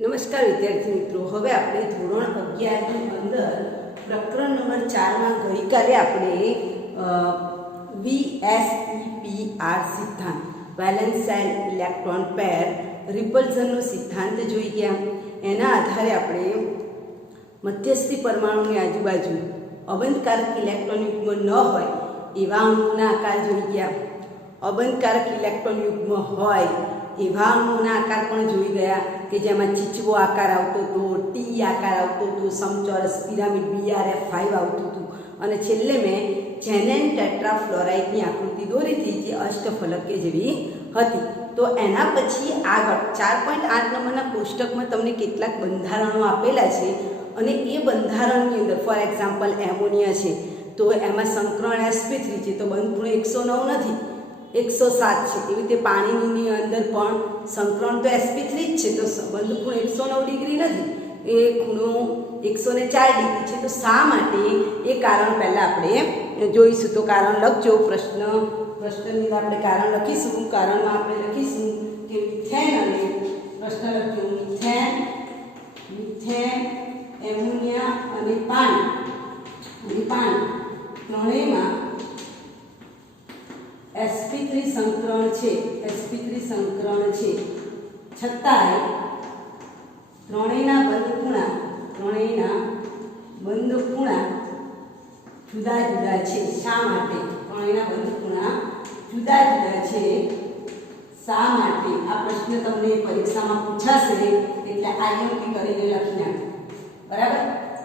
નમસ્કાર વિદ્યાર્થી મિત્રો, હવે આપણે ધોરણ 11 ની અંદર પ્રકરણ નંબર 4 માં ગઈકાલે આપણે VSEPR સિદ્ધાંત વેલેન્સ સેલ ઇલેક્ટ્રોન પેર રિપલ્ઝનનો સિદ્ધાંત જોઈ ગયા. એના આધારે આપણે મધ્યસ્થી પરમાણુની આજુબાજુ અબંધકારક ઇલેક્ટ્રોન યુગ્મ ન હોય એવા અણુઓના આકાર જોઈ ગયા. અબંધકારક ઇલેક્ટ્રોન યુગ્મ હોય એવા અણુઓના આકાર પણ જોઈ ગયા કે જેમાં ચીચવો આકાર આવતો હતો, ટી આકાર આવતો હતો, સમચોરસ પિરામિડ BRF5 આવતું હતું અને છેલ્લે મેં જેનેન ટેટ્રાફ્લોરાઇડની આકૃતિ દોરી હતી જે અષ્ટફલકે જેવી હતી. તો એના પછી આગળ 4.8 નંબરના કોષ્ટકમાં તમને કેટલાક બંધારણો આપેલા છે અને એ બંધારણની અંદર ફોર એક્ઝામ્પલ એમોનિયા છે તો એમાં સંકરણ sp3 છે તો બંધખૂણો 109 નથી, 107 છે. એવી રીતે પાણીની અંદર પણ સંકરણ તો sp3 જ છે તો બંધખૂણો 109 ડિગ્રી નથી, એ ખૂણો 104 ડિગ્રી છે. તો શા માટે એ કારણ પહેલાં આપણે જોઈશું. તો કારણ લખજો. પ્રશ્નની અંદર આપણે કારણ લખીશું. કારણમાં આપણે લખીશું કે મિથેન અને પ્રશ્ન લખ્યો મિથેન એમોનિયા અને પાણી ત્રણેયમાં sp3 સંકરણ છે છતાંય ત્રણેયના બંધખૂણા જુદા જુદા છે. શા માટે ત્રણેયના બંધખૂણા જુદા જુદા છે? શા માટે? આ પ્રશ્ન તમને પરીક્ષામાં પૂછાશે એટલે IMP કરીને લખી નાખો. બરાબર.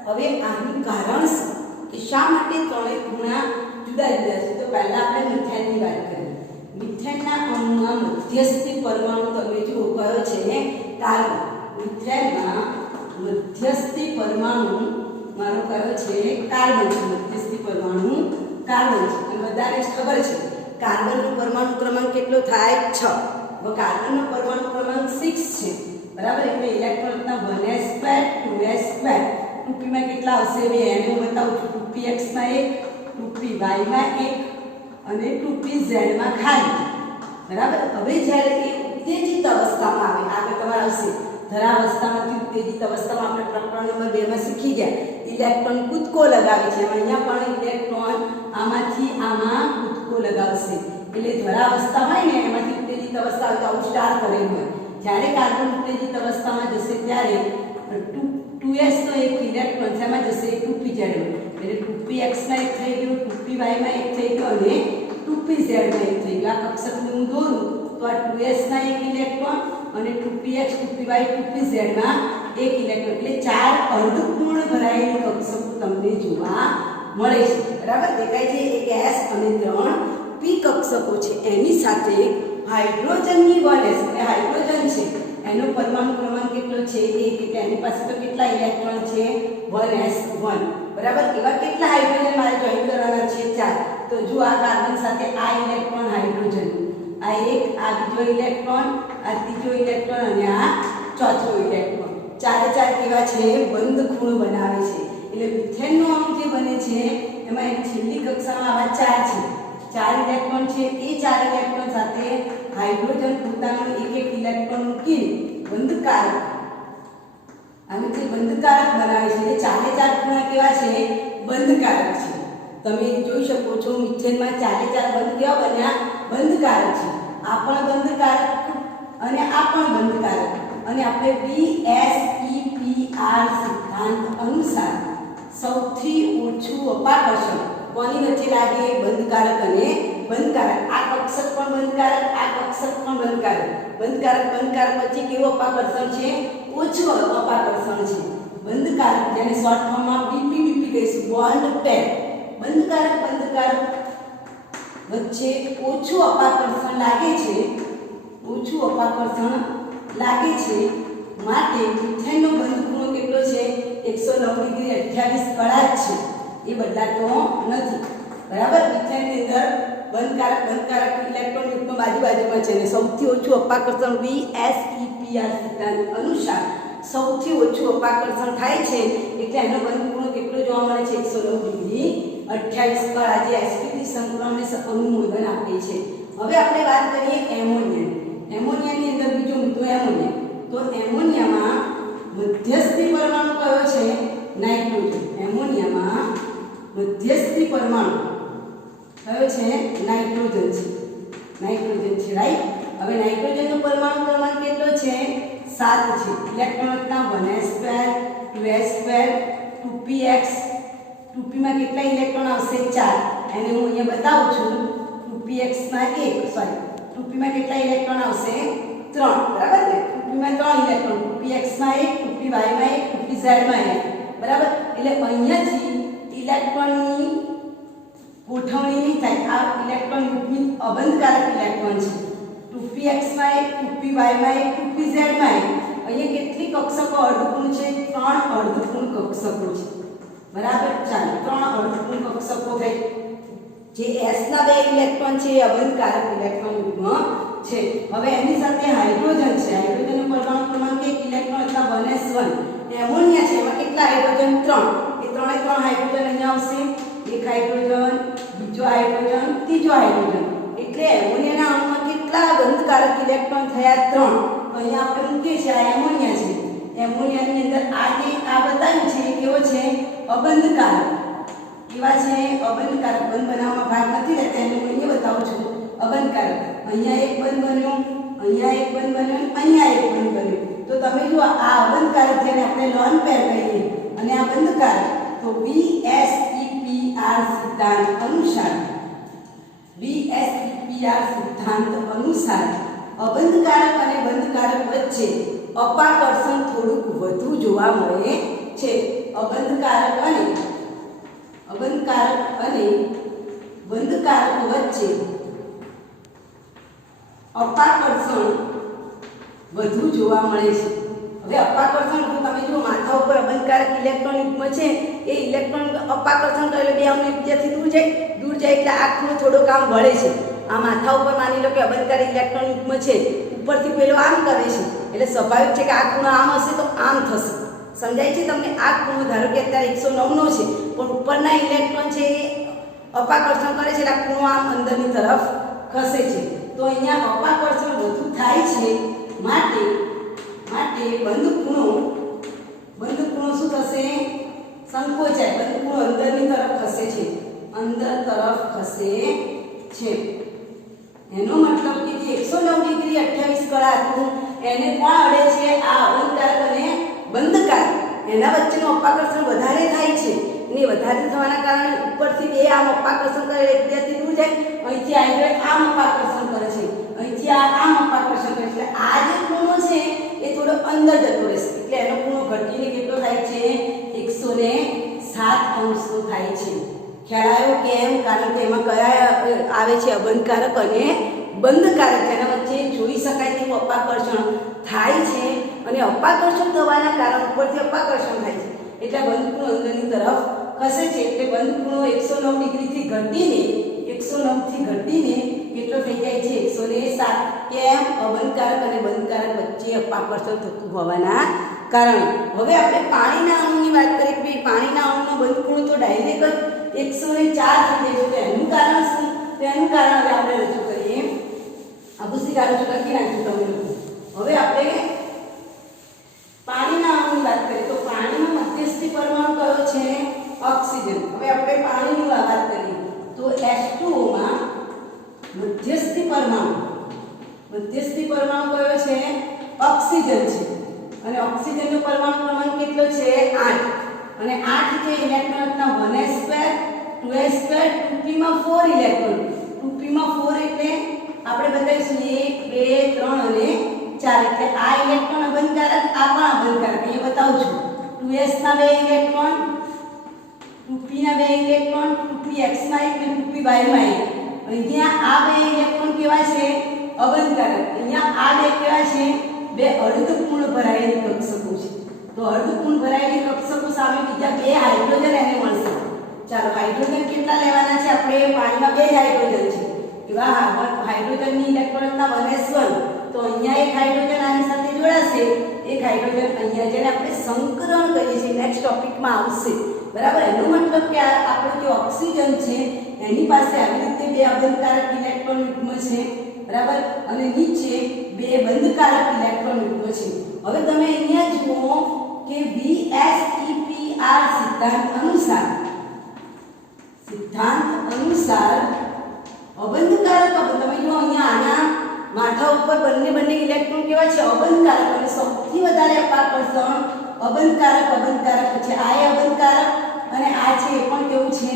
હવે આનું કારણ શું કે શા માટે ત્રણેય ખૂણા જુદા જુદા છે? તો પહેલા આપણે મિથેનની વાત કરીએ. મિથેનના અણુમાં મધ્યસ્થી પરમાણુ તમે જુઓ કયો છે? કાર્બન. મિથેનમાં મધ્યસ્થી પરમાણુ મારો કયો છે? કાર્બન છે. મધ્યસ્થી પરમાણુ કાર્બન છે અને બધાને જ ખબર છે કાર્બનનો પરમાણુ ક્રમાંક કેટલો થાય? 6. હવે કાર્બનનો પરમાણુ ક્રમાંક 6 છે. બરાબર. એટલે ઇલેક્ટ્રોનના 1s2 2s2 2p માં કેટલા આવશે? બે એને હું બતાવું છું. 2px માં 1, 2py માં 1 અને 2pz માં ખાલી. બરાબર. હવે જ્યારે એ ઉત્તેજિત અવસ્થામાં આવે, આગળ તમારે આવશે ધરાવસ્થામાંથી ઉત્તેજિત અવસ્થામાં આપણે પ્રકરણ નંબર 2 માં શીખી ગયા ઇલેક્ટ્રોન કૂદકો લગાવે છે. અહીંયા પણ ઇલેક્ટ્રોન આમાંથી આમાં કૂદકો લગાવશે. એટલે ધરાવસ્થા હોય ને એમાંથી ઉત્તેજિત અવસ્થા આવે તો આવું સ્ટાર કરેલું હોય. જ્યારે કાર્બન ઉત્તેજિત અવસ્થામાં જશે ત્યારે 2s નો એક ઇલેક્ટ્રોન શેમાં જશે? 2pz માં. એટલે 2px માં 1 થઈ ગયો, 2py માં 1 થઈ ગયો અને 2pz માં 1 થઈ ગયો. આ કક્ષકને હું દોરું તો આ 2s ના એક ઇલેક્ટ્રોન અને 2px 2py 2pz માં એક ઇલેક્ટ્રોન એટલે 4 અર્ધપૂર્ણ ભરાયેલી કક્ષકો તમને જોવા મળે છે. બરાબર. દેખાય છે? એક s અને 3 p કક્ષકો છે. એની સાથે હાઇડ્રોજનની 1s એટલે હાઇડ્રોજન છે એનો પરમાણુ ક્રમાંક કેટલો છે? 1. એટલે એની પાસે તો કેટલા ઇલેક્ટ્રોન છે? 1s1. બરાબર. એવા કેટલા હાઇડ્રોજન મારે જોઈન કરવાના છે? 4. તો જો આ કાર્બન સાથે આ ઇલેક્ટ્રોન હાઇડ્રોજન, આ એક, આ બીજો ઇલેક્ટ્રોન, આ ત્રીજો ઇલેક્ટ્રોન અને આ ચોથો ઇલેક્ટ્રોન, ચારે ચાર કેવા છે? બંધખૂણો બનાવે છે. એટલે મિથેનનો અણુ જે બને છે એમાં એક છેલ્લી કક્ષામાં આવા 4 છે. 4 ઇલેક્ટ્રોન છે. એ 4 ઇલેક્ટ્રોન સાથે હાઇડ્રોજન પોતાનો એક એક ઇલેક્ટ્રોન મૂકી બંધકારક, આને જે બંધકારક બનાવે છે. એટલે ચારે ચાર ખૂણા કેવા છે? બંધકારક છે. તમે જોઈ શકો છો મિથેનમાં ચારે ચાર બંધ કેવા બન્યા? બંધકારક છે. આ પણ બંધકારક અને આ પણ બંધકારક. અને આપણે VSEPR સિદ્ધાંત અનુસાર સૌથી ઓછું અપાકર્ષણ કોની વચ્ચે લાગે? બંધકારક અને બંધકારક. આ કક્ષક પણ બંધકારક, આ કક્ષક પણ બંધકારક વચ્ચે કેવું અપાકર્ષણ છે? ઓછું અપાકર્ષણ છે. બંધકારક જેને શોર્ટ ફોર્મમાં BP કહીશું, બોન્ડ પેર. બંધકારક વચ્ચે ઓછું અપાકર્ષણ લાગે છે, માટે મિથેનનો બંધખૂણો કેટલો છે? 109 ડિગ્રી 28 કળા જ છે. એ બદલાતો નથી. બરાબર. મિથેનની અંદર બંધકારક ઇલેક્ટ્રોન યુગ્મ બાજુમાં છે અને સૌથી ઓછું અપાકર્ષણ VSEPR સિદ્ધાંત અનુસાર સૌથી ઓછું અપાકર્ષણ થાય છે. એટલે એનો બંધખૂણો કેટલો જોવા મળે છે? 109 ડિગ્રી 28 કળા, જે sp3 સંકરણને અનુમોદન આપે છે. હવે આપણે વાત કરીએ એમોનિયાની. એમોનિયાની અંદર બીજો મુદ્દો એમોનિયા. તો એમોનિયામાં મધ્યસ્થી પરમાણુ કયો છે? નાઇટ્રોજન છે. નાઇટ્રોજન છે, રાઈટ. હવે નાઇટ્રોજનનો પરમાણુ ક્રમાંક કેટલો છે? 7 છે. ઇલેક્ટ્રોન રચના 1s2 2s2 2px 2p માં કેટલા ઇલેક્ટ્રોન આવશે? 4. એને હું અહીંયા બતાવું છું. 2px માં 1 સોરી 2p માં કેટલા ઇલેક્ટ્રોન આવશે? 3. બરાબર ને? 2p માં 3 ઇલેક્ટ્રોન, 2px માં 1, 2py માં 1, 2pz માં 1. બરાબર. એટલે અહીંયાથી ઇલેક્ટ્રોનની ગોઠવણી નહીં થાય. આ ઇલેક્ટ્રોન ગ્રુપની અબંધકારક ઇલેક્ટ્રોન છે. 2px માં 1, 2py માં 1, 2pz માં 1. અહીંયા કેટલી કક્ષકો અર્ધપૂર્ણ છે? 3 અર્ધપૂર્ણ કક્ષકો છે. બરાબર. ચાલો 3 અર્ધપૂર્ણ કક્ષકો થઈ. જે s ના 2 ઇલેક્ટ્રોન છે એ અબંધકારક ઇલેક્ટ્રોન ગ્રુપમાં છે. હવે એની સાથે હાઇડ્રોજન છે. હાઇડ્રોજનનો પરમાણુ ક્રમાંક 1 ઇલેક્ટ્રોન એટલે 1s1. એમોનિયા છે, એમાં કેટલા હાઇડ્રોજન? 3. એ 3 હાઇડ્રોજન અહીંયા આવશે. એક હાઇડ્રોજન, બીજો હાઇડ્રોજન, ત્રીજો હાઇડ્રોજન. એટલે એમોનિયાના અણુમાં કેટલા બંધકારક ઇલેક્ટ્રોન થયા? 3. તો અહીંયા આપણે મૂકીએ છીએ આ એમોનિયા છે. એમોનિયાની અંદર આ બતાવ્યું છે કેવો છે? અબંધકારક. કેવા છે? અબંધકારક. બંધ બનાવવામાં ભાગ નથી લેતા, એને હું અહીંયા બતાવું છું. અબંધકારક. અહીંયા એક બંધ બન્યું, અહીંયા એક બંધ બન્યું, અહીંયા એક બંધ બન્યું. તો તમે જુઓ આ અબંધકારક જેને આપણે લોન પેર કહીએ અને આ બંધકારક. તો VSEPR સિદ્ધાંત અનુસાર અબંધકારક અને બંધકારક વચ્ચે અપાકર્ષણ થોડુંક વધુ જોવા મળે છે. અબંધકારક અને બંધકારક વચ્ચે અપાકર્ષણ વધુ જોવા મળે છે. હવે અપાકર્ષણ તમે જો માથા ઉપર અબંધકારક ઇલેક્ટ્રોન યુગ્મ છે એ ઇલેક્ટ્રોન અપાકર્ષણ કરે બે અમને બીજાથી દૂર જાય એટલે આ ખૂણો થોડો કામ વળે છે. આ માથા ઉપર માની લો કે અબંધકારક ઇલેક્ટ્રોન યુગ્મ છે, ઉપરથી પેલો આમ કરે છે એટલે સ્વાભાવિક છે કે આ ખૂણો આમ હશે તો આમ થશે. સમજાય છે તમને? આ ખૂણો ધારો કે અત્યારે 109 નો છે પણ ઉપરના ઇલેક્ટ્રોન છે એ અપાકર્ષણ કરે છે એટલે આ ખૂણો આમ અંદરની તરફ ખસે છે. તો અહીંયા અપાકર્ષણ વધુ થાય છે માટે બંધ ખૂણો શું થશે? સંકોચાય. બંધ ખૂણો અંદરની તરફ ખસે છે. અંદર તરફ ખસે છે. એનો મતલબ કે જે 109 ડિગ્રી 28 કળા હતું એને કોણ અડે છે? આ અબંધકારક અને બંધકારક. એના વચ્ચેનું અપાકર્ષણ વધારે થાય છે. અને વધારે થવાના કારણે ઉપરથી બે આમ અપાકર્ષણ કરે, એકબીજાથી દૂર જાય. અહીંથી હાઇડ્રોજન આમ અપાકર્ષણ કરે છે, અહીંથી આમ અપાકર્ષણ કરે છે. આ જે ખૂણો છે એ થોડો અંદર જતો રહેશે એટલે એનો ખૂણો ઘટીને કેટલો થાય છે? 107 અંશનો થાય છે. ખ્યાલ આવ્યો? કેમ? કારણ કે એમાં કયા આવે છે? અબંધકારક અને બંધકારક. એના વચ્ચે જોઈ શકાય તેવું અપાકર્ષણ થાય છે અને અપાકર્ષણ થવાના કારણે ઉપરથી અપાકર્ષણ થાય છે એટલે બંધ ખૂણો અંદરની તરફ ખસે છે. એટલે બંધ ખૂણો 109 ડિગ્રીથી ઘટીને કેટલો થઈ જાય છે? 107. કેમ? અબંધકારક અને બંધકારક વચ્ચે અપાકર્ષણ થતું હોવાના કારણે. હવે આપણે પાણીના અણુની વાત કરીએ કે પાણીના અણુનો બંધ ખૂણો તો ડાયરેક્ટ જ 104 થઈ જાય છે. તો એનું કારણ શું? તો એનું કારણ હવે આપણે રજૂ કરીએ. આ પુસ્તિકા રજૂ લખી નાખ્યું તમે લોકો. હવે આપણે પાણીના અણુની વાત કરીએ તો પાણીનો મધ્યસ્થી પરમાણુ કયો છે? ઓક્સિજન. હવે આપણે પાણીની વાત કરીએ તો H2O માં મધ્યસ્થી પરમાણુ કયો છે? ઓક્સિજન છે. અને ઓક્સિજનનો પરમાણુ ક્રમાંક કેટલો છે? 8. અને 8 જે ઇલેક્ટ્રોનના 1s2 2s2 2p માં 4 ઇલેક્ટ્રોન. 2p માં 4 એટલે આપણે બતાવીશું 1 2 3 અને 4. એટલે આ ઇલેક્ટ્રોન અબંધકારક, આ પણ અબંધકારક. અહીંયા બતાવું છું. 2s ના 2 ઇલેક્ટ્રોન, 2p ના 2 ઇલેક્ટ્રોન, 2px માં 1 અને 2py માં 1. અહીંયા આ 2 ઇલેક્ટ્રોન કેવા છે? અબંધકારક. અહીંયા આ 2 કેવા છે? 2 અર્ધપૂર્ણ ભરાયેલી કક્ષકો છે. તો અર્ધપૂર્ણ ભરાયેલી કક્ષકો સામે બીજા 2 હાઇડ્રોજન એને મળશે. ચાલો હાઇડ્રોજન કેટલા લેવાના છે? આપણે પાણીમાં 2 જ હાઇડ્રોજન છે. એવા હાઇડ્રોજનની ઇલેક્ટ્રોનના 1s1. તો અહીંયા એક હાઇડ્રોજન આની સાથે જોડાશે, એક હાઇડ્રોજન અહીંયા, જેને આપણે સંકરણ કહીએ છીએ. નેક્સ્ટ ટોપિકમાં આવશે. બરાબર. એનો મતલબ કે આપણો જે ઓક્સિજન છે એની પાસે આવી રીતે 2 અબંધકારક ઇલેક્ટ્રોન યુગ્મ છે. બરાબર. અને નીચે 2 બંધકારક ઇલેક્ટ્રોન યુગ્મ છે. હવે તમે અહીંયા જુઓ કે VSEPR સિદ્ધાંત અનુસાર વધારે અપાકર્ષણ અબંધકારક પછી આ એ અબંધકારક અને આ છે એ પણ કેવું છે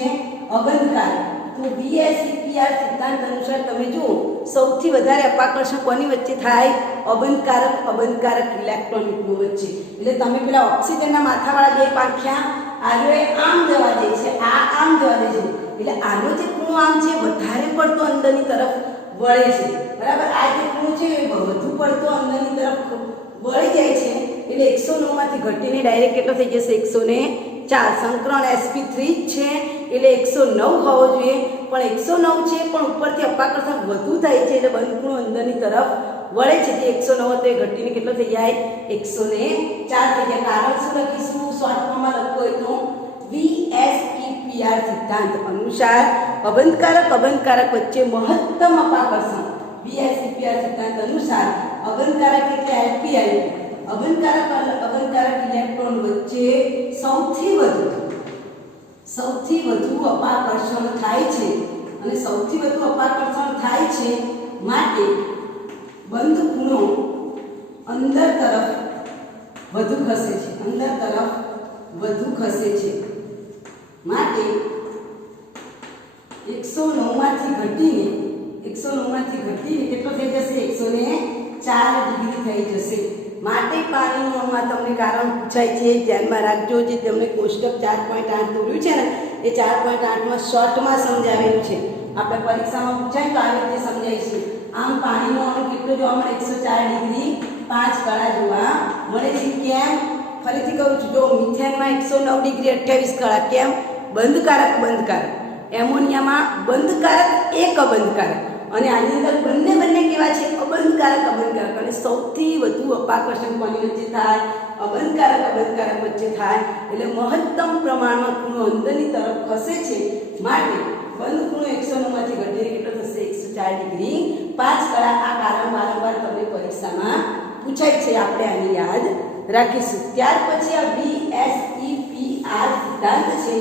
અબંધકારક. તો VSEPR સિદ્ધાંત અનુસાર તમે જુઓ સૌથી વધારે અપાકર્ષણ કોની વચ્ચે થાય અબંધકારક ઇલેક્ટ્રોનનો વચ્ચે. એટલે તમે પેલા ઓક્સિજનના માથાવાળા બે પાંખ્યા આગળ આમ જવા દે છે આ આમ જવા દે છે એટલે આનો જે ખૂણો આમ છે વધારે પડતો અંદરની તરફ વળે છે બરાબર. આ જે ખૂણો છે એ વધુ પડતો અંદરની તરફ વળી જાય છે એટલે 109 માંથી ઘટીને ડાયરેક્ટ કેટલો થઈ જશે 104. સંકરણ sp3 છે એટલે 109 હોવો જોઈએ પણ 109 છે પણ ઉપરથી અપાકર્ષણ વધુ થાય છે એટલે બંધ ખૂણો અંદરની તરફ વળે છે જે 109 હતો એ ઘટીને કેટલો થઈ જાય 104 થઈ જાય. કારણ શું લખીશું શોર્ટ ફોર્મમાં લખવું હોય તો VSEPR સિદ્ધાંત અનુસાર અબંધકારક વચ્ચે મહત્તમ અપાકર્ષણ. VSEPR સિદ્ધાંત અનુસાર અબંધકારક એટલે LPI અબંધકારક ઇલેક્ટ્રોન વચ્ચે સૌથી વધુ અપાકર્ષણ થાય છે અને સૌથી વધુ અપાકર્ષણ થાય છે માટે બંધ ખૂણો અંદર તરફ વધુ ખસે છે માટે 109 માંથી ઘટીને કેટલો થઈ જશે 104 ડિગ્રી થઈ જશે. માટે પાણીનું આમાં તમને કારણ પૂછાય છે ધ્યાનમાં રાખજો. જે તમને કોષ્ટક 4.8 દોર્યું છે ને એ 4.8 માં શોર્ટમાં સમજાવેલું છે. આપણે પરીક્ષામાં પૂછાય તો આવી રીતે સમજાવીશું. આમ પાણીનું અણુ કેટલો જોવા મળે 104 ડિગ્રી 5 કળા જોવા મળે છે. કેમ? ફરીથી કહું છું જો મિથેનમાં 109 ડિગ્રી 28 કળા. કેમ? બંધકારક એમોનિયામાં બંધકારક એક અબંધકારક અને આની અંદર બંને કેવા છે અબંધકારક અને સૌથી વધુ અપાકર્ષણ કોની વચ્ચે થાય અબંધકારક વચ્ચે થાય એટલે મહત્તમ પ્રમાણમાં ખૂણો અંદરની તરફ ખસે છે માટે બંધ ખૂણો 109 માંથી ઘટીને કેટલો થશે 104 ડિગ્રી 5 કળા. આ કારણ વારંવાર તમને પરીક્ષામાં પૂછાય છે આપણે આને યાદ રાખીશું. ત્યાર પછી આ VSEPR સિદ્ધાંત છે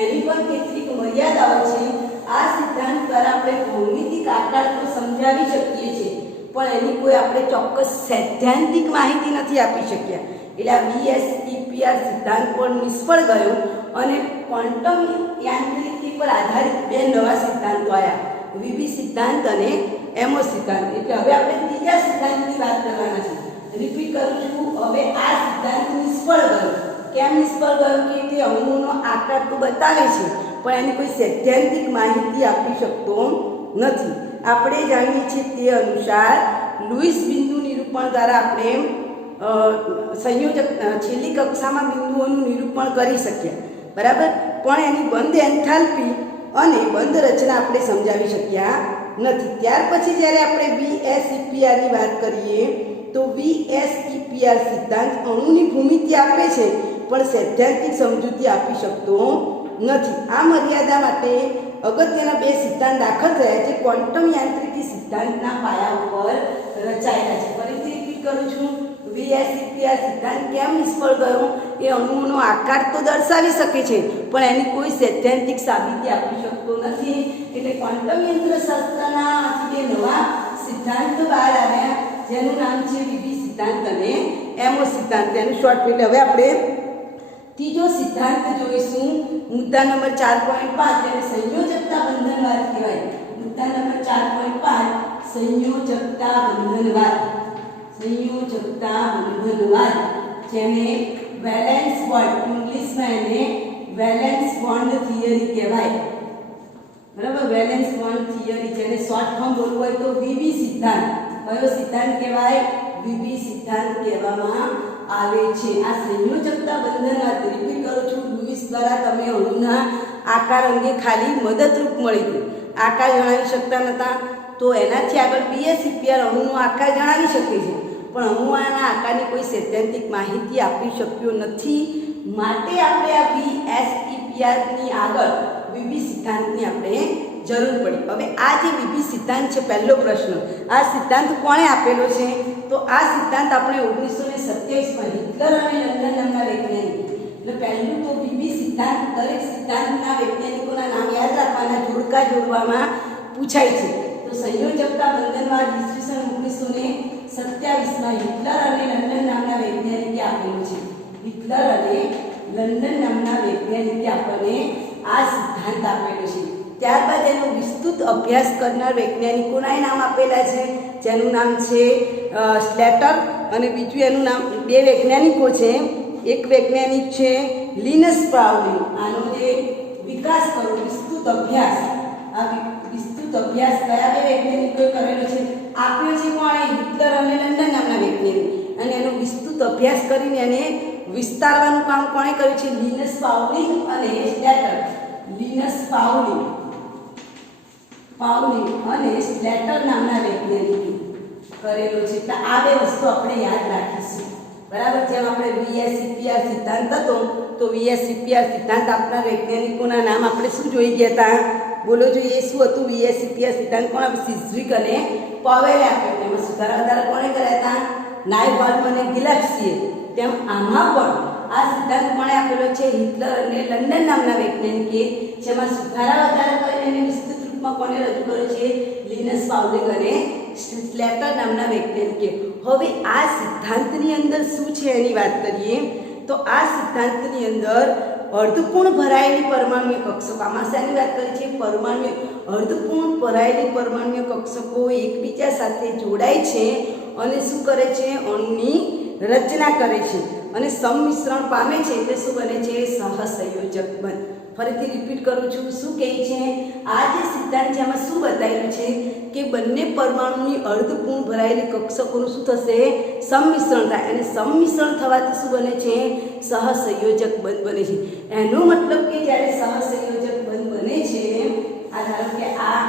એની પણ કેટલીક મર્યાદાઓ છે. આ સિદ્ધાંત દ્વારા આપણે ભૌમિતિક આકાર તો સમજાવી શકીએ છીએ પણ એની કોઈ આપણે ચોક્કસ સૈદ્ધાંતિક માહિતી નથી આપી શક્યા. એટલે આ VSEPR સિદ્ધાંત પણ નિષ્ફળ ગયો અને ક્વોન્ટમ યાંત્રિકી પર આધારિત બે નવા સિદ્ધાંતો આવ્યા VB સિદ્ધાંત અને MO સિદ્ધાંત. એટલે હવે આપણે ત્રીજા સિદ્ધાંતની વાત કરવાના છે. રિપીટ કરું છું હવે આ સિદ્ધાંત નિષ્ફળ ગયો. કેમ નિષ્ફળ ગયો કે તે અણુનો આકાર તો બતાવે છે પણ એની કોઈ સૈદ્ધાંતિક માહિતી આપી શકતો નથી. આપણે જાણીએ છીએ તે અનુસાર લુઈસ બિંદુ નિરૂપણ દ્વારા આપણે સંયોજક છેલ્લી કક્ષામાં બિંદુઓનું નિરૂપણ કરી શક્યા બરાબર પણ એની બંધ એન્થાલ્પી અને બંધ રચના આપણે સમજાવી શક્યા નથી. ત્યાર પછી જ્યારે આપણે VSEPRની વાત કરીએ તો VSEPR સિદ્ધાંત અણુની ભૂમિતિ આપે છે પણ સૈદ્ધાંતિક સમજૂતી આપી શકતો નથી. આ મર્યાદા માટે અગત્યના બે સિદ્ધાંત દાખલ થયા છે ક્વોન્ટમ યાંત્રિકી સિદ્ધાંતના પાયા ઉપર રચાયેલા છે. ફરીથી રિપીટ કરું છું VSEPR સિદ્ધાંત કેમ નિષ્ફળ ગયો? એ અણુઓનો આકાર તો દર્શાવી શકે છે પણ એની કોઈ સૈદ્ધાંતિક સાબિતી આપી શકતો નથી. એટલે ક્વોન્ટમ યંત્રશાસ્ત્રના જે નવા સિદ્ધાંતો બહાર આવ્યા જેનું નામ છે VB સિદ્ધાંત અને MO સિદ્ધાંત. એનું શોર્ટ એટલે હવે આપણે ત્રીજો સિદ્ધાંત જોઈશું. મુદ્દા નંબર 4.5 એને સંયોજકતા બંધનવાદ કહેવાય. મુદ્દા નંબર 4.5 સંયોજકતા બંધનવાદ જેને વેલેન્સ બોન્ડ ઇંગ્લિશમાં એને વેલેન્સ બોન્ડ થિયરી કહેવાય બરાબર. વેલેન્સ બોન્ડ થિયરી જેને શોર્ટ ફોર્મ બોલવું હોય તો VB સિદ્ધાંત. કયો સિદ્ધાંત કહેવાય? VB સિદ્ધાંત કહેવામાં આવે છે. આ સંયોજકતા બંધનવાદ રિપીટ કરું છું લુઈસ દ્વારા તમે અણુના આકાર અંગે ખાલી મદદરૂપ મળી હતી. આકાર જણાવી શકતા નહોતા તો એનાથી આગળ VSEPR અણુનો આકાર જણાવી શકે છે પણ અણુના આકારની કોઈ સૈદ્ધાંતિક માહિતી આપી શક્યો નથી. માટે આપણે આ VSEPRની આગળ VB સિદ્ધાંતની આપણે જરૂર પડી. હવે આ જે VB સિદ્ધાંત છે પહેલો પ્રશ્ન આ સિદ્ધાંત કોણે આપેલો છે? તો આ સિદ્ધાંત આપણે 1927માં હિટલર અને લંડન નામના વૈજ્ઞાનિક. એટલે પહેલું તો VB સિદ્ધાંત દરેક સિદ્ધાંતના વૈજ્ઞાનિકોના નામ યાદ રાખવાના જોડકા જોડવામાં પૂછાય છે. તો સંયોજકતા બંધનવાદ ઈસવીસન 1927 27માં હિટલર અને લંડન નામના વૈજ્ઞાનિકે આપેલું છે. હિટલર અને લંડન નામના વૈજ્ઞાનિકે આપણને આ સિદ્ધાંત આપેલો છે. ત્યારબાદ એનો વિસ્તૃત અભ્યાસ કરનાર વૈજ્ઞાનિકોના નામ આપેલા છે, જેનું નામ છે સ્લેટર અને બીજું એનું નામ, બે વૈજ્ઞાનિકો છે. એક વૈજ્ઞાનિક છે લિનસ પાઉલી. આનો જે વિકાસ કરો વિસ્તૃત અભ્યાસ, આ વિસ્તૃત અભ્યાસ કયા બે વૈજ્ઞાનિકોએ કરેલો છે? આપ્યો છે કોણે? હિટલર અને લંડન નામના વૈજ્ઞાનિક. અને એનો વિસ્તૃત અભ્યાસ કરીને એને વિસ્તારવાનું કામ કોણે કર્યું છે? લિનસ પાઉલી અને સ્લેટર. લિનસ પાઉલી અને સ્લેટર નામના વૈજ્ઞાનિકે કરેલો છે. એટલે આ બે વસ્તુ આપણે યાદ રાખીશું, બરાબર. જેમ આપણે VSEPR સિદ્ધાંત હતો, તો VSEPR સિદ્ધાંત આપના વૈજ્ઞાનિકોના નામ આપણે શું જોઈ ગયા હતા? બોલો જોઈએ, શું હતું VSEPR સિદ્ધાંત? કોણ? સિઝ્વિક અને પાવેલે આપ્યો. એમાં સુધારા વધારા કોણે કર્યા હતા? નાયબોલ્મ અને ગિલેસ્પીએ. તેમ આમાં પણ આ સિદ્ધાંત કોણે આપેલો છે? હિટલર અને લંડન નામના વૈજ્ઞાનિકે. જેમાં સુધારા વધારા કરીને એને વિસ્તૃત રૂપમાં કોને રજૂ કર્યો છે? લિનસ પાઉલિંગ અને સ્લેટર નામના વૈજ્ઞાનિકે. હવે આ સિદ્ધાંતની અંદર શું છે એની વાત કરીએ તો આ સિદ્ધાંતની અંદર અર્ધપૂર્ણ ભરાયેલી પરમાણુય કક્ષકો, આમાં શાની વાત કરી છે? પરમાણુ અર્ધપૂર્ણ ભરાયેલી પરમાણુય કક્ષકો એકબીજા સાથે જોડાય છે અને શું કરે છે? અણુની રચના કરે છે અને સંમિશ્રણ પામે છે. એટલે શું બને છે? સહસંયોજક બંધ. ફરીથી રિપીટ કરું છું, શું કહે છે? આ જે સિદ્ધાંત છે આમાં શું બતાવેલું છે કે બંને પરમાણુની અર્ધપૂર્ણ ભરાયેલી કક્ષકોનું શું થશે? સંમિશ્રણ થાય અને સંમિશ્રણ થવાથી શું બને છે? સહસંયોજક બંધ બને છે. એનો મતલબ કે જ્યારે સહસંયોજક બંધ બને છે, આ ધારો કે આ